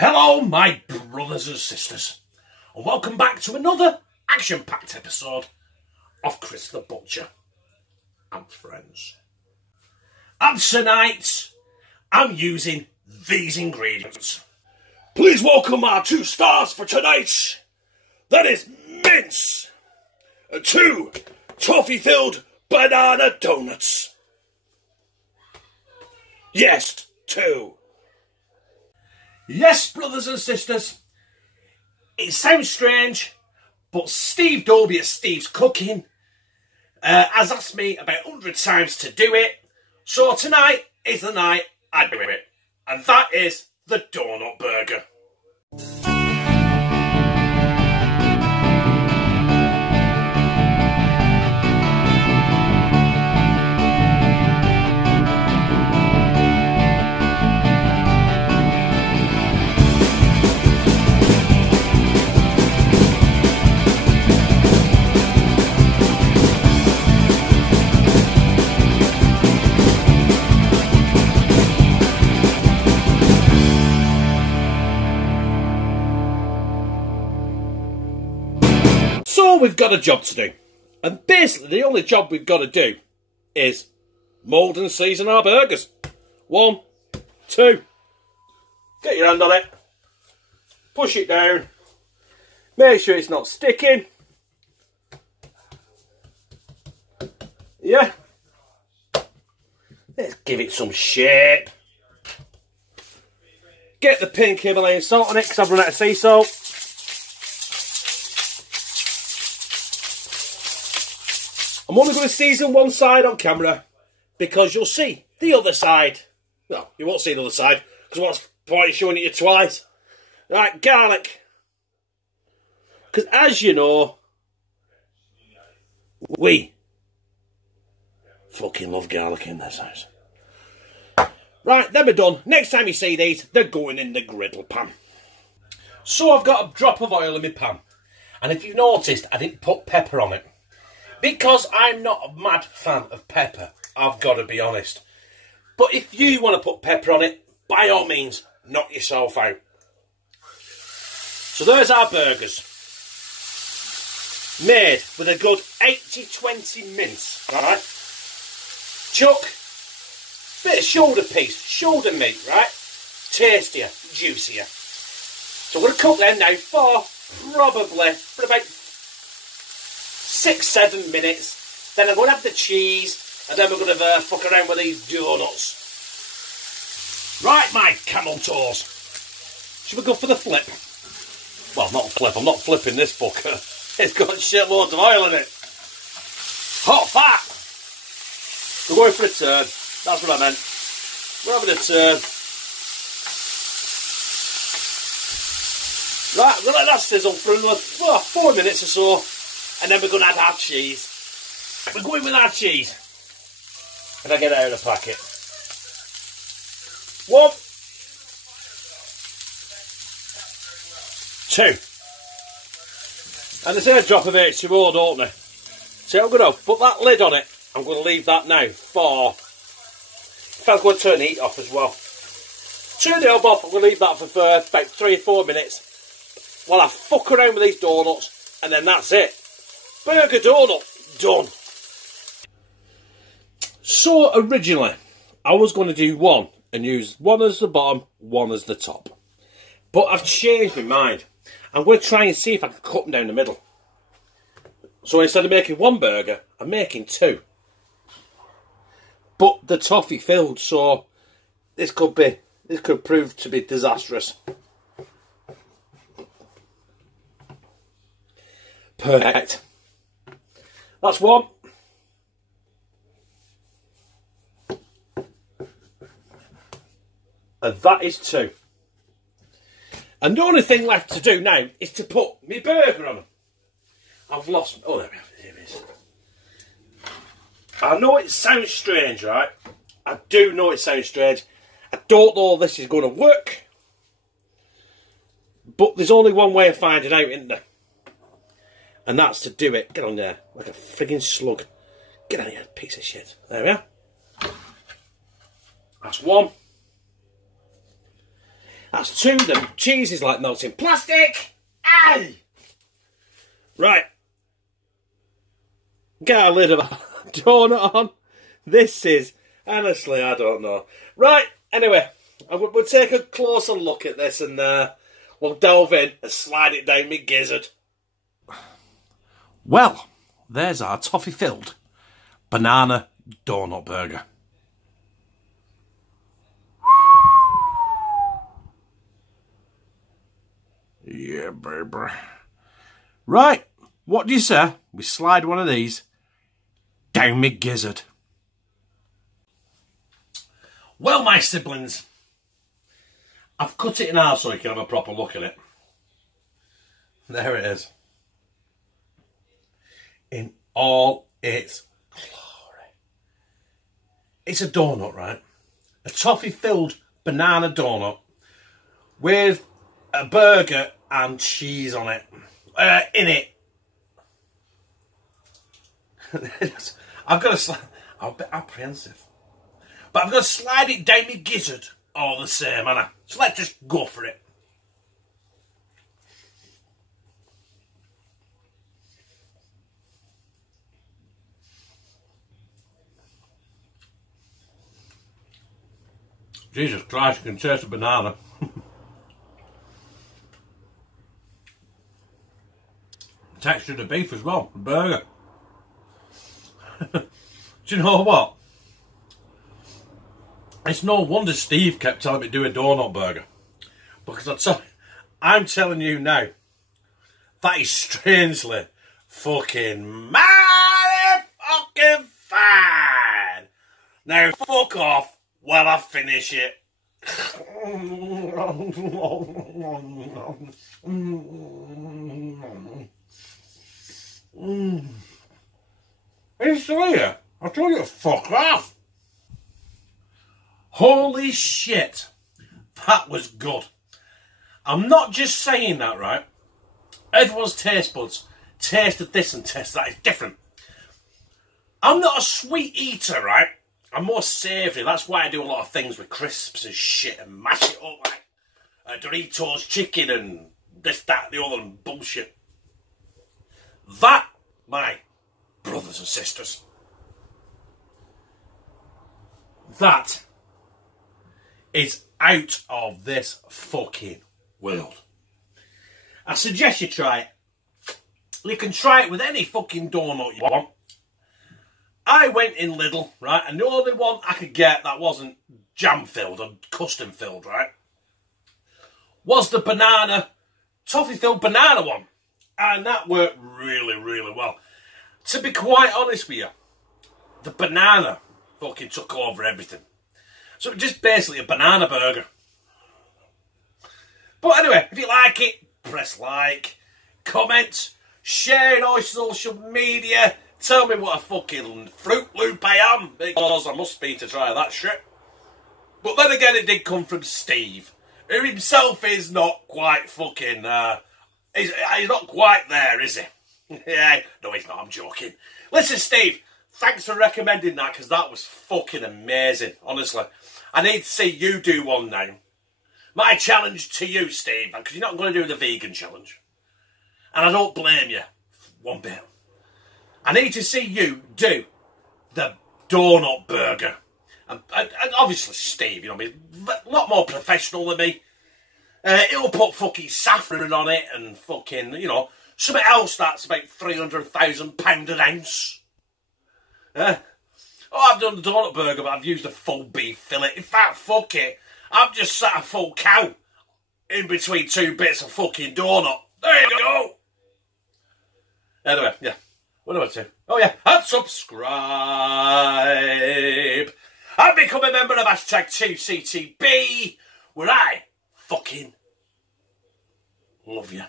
Hello, my brothers and sisters, and welcome back to another action-packed episode of Chris the Butcher and Friends. And tonight, I'm using these ingredients. Please welcome our 2 stars for tonight. That is mince, 2 toffee-filled banana donuts. Yes, 2. Yes, brothers and sisters, it sounds strange, but Ste Dolby at Steve's Cooking has asked me about 100 times to do it, so tonight is the night I do it, and that is the donut burger. So we've got a job to do, and basically the only job we've got to do is mould and season our burgers. 1, 2, get your hand on it, push it down, make sure it's not sticking, yeah, let's give it some shape, get the pink Himalayan salt on it because I've run out of sea salt. I'm only going to season one side on camera because you'll see the other side. No, you won't see the other side because what's the point of showing it you twice? Right, garlic. Because as you know, we fucking love garlic in this house. Right, then we're done. Next time you see these, they're going in the griddle pan. So I've got a drop of oil in my pan. And if you've noticed, I didn't put pepper on it. Because I'm not a mad fan of pepper, I've got to be honest. But if you want to put pepper on it, by all means, knock yourself out. So there's our burgers. Made with a good 80-20 mince, right? Chuck, bit of shoulder piece, shoulder meat, right? Tastier, juicier. So we're going to cook them now for about 6-7 minutes, then I'm going to have the cheese, and then we're going to fuck around with these donuts. Right, my camel toes. Should we go for the flip? Well, not flip, I'm not flipping this fucker. It's got shitloads of oil in it. Hot fat! We're going for a turn. That's what I meant. We're having a turn. Right, we're going to let that sizzle for another 4 minutes or so. And then we're going to add our cheese. We're going with our cheese. And I get it out of the packet. 1, 2. And there's a drop of H2O, don't they? So I'm going to put that lid on it. I'm going to leave that now for... In fact, I'm going to turn the heat off as well. Turn the hob off. I'm going to leave that for about 3 or 4 minutes. While I fuck around with these donuts. And then that's it. Burger donut done. So originally I was going to do one and use one as the bottom, one as the top, but I've changed my mind. I'm going to try and see if I can cut them down the middle. So instead of making 1 burger, I'm making 2, but the toffee filled, so this could prove to be disastrous. Perfect. That's 1. And that is 2. And the only thing left to do now is to put my burger on them. I've lost... Oh, there we have it. Here it is. I know it sounds strange, right? I do know it sounds strange. I don't know if this is going to work. But there's only one way of finding out, isn't there? And that's to do it. Get on there. Like a frigging slug. Get on here, piece of shit. There we are. That's 1. That's two of them. Cheese is like melting plastic. Aye! Right. Get a lid of a donut on. This is, honestly, I don't know. Right, anyway, we'll take a closer look at this and we'll delve in and slide it down me gizzard. Well, there's our toffee-filled banana donut burger. Yeah, baby. Right, what do you say? We slide one of these down me gizzard. Well, my siblings, I've cut it in half so you can have a proper look at it. There it is. In all its glory. It's a donut, right? A toffee-filled banana donut with a burger and cheese on it. In it. I've got to I'm a bit apprehensive. But I've got to slide it down my gizzard all the same, haven't I? So let's just go for it. Jesus Christ, you can taste the banana. Texture of the beef as well, the burger. Do you know what? It's no wonder Steve kept telling me to do a donut burger. Because I'm telling you now, that is strangely fucking mighty fucking fine. Now fuck off while I finish it. Are you still here? I told you to fuck off. Holy shit. That was good. I'm not just saying that, right? Everyone's taste buds tasted this and tasted that. It's different. I'm not a sweet eater, right? I'm more savoury. That's why I do a lot of things with crisps and shit and mash it up like Doritos chicken and this, that, the other and bullshit. That, my brothers and sisters, that is out of this fucking world. I suggest you try it. You can try it with any fucking donut you want. I went in Lidl, right, and the only one I could get that wasn't jam-filled or custom-filled, right, was the banana, toffee-filled banana one. And that worked really, really well. To be quite honest with you, the banana fucking took over everything. So it's just basically a banana burger. But anyway, if you like it, press like, comment, share it on social media. Tell me what a fucking Fruit Loop I am, because I must be to try that shit. But then again, it did come from Steve, who himself is not quite fucking, he's not quite there, is he? Yeah, no, he's not, I'm joking. Listen, Steve, thanks for recommending that, because that was fucking amazing, honestly. I need to see you do one now. My challenge to you, Steve, because you're not going to do the vegan challenge. And I don't blame you, one bit. I need to see you do the donut burger. And obviously, Steve, you know, a lot more professional than me. He'll put fucking saffron on it and fucking, you know, something else that's about £300,000 an ounce. Oh, I've done the donut burger, but I've used a full beef fillet. In fact, fuck it. I've just sat a full cow in between two bits of fucking donut. There you go. Anyway, yeah. What do I say? Oh yeah, and subscribe. And become a member of #2CTB, where I fucking love you.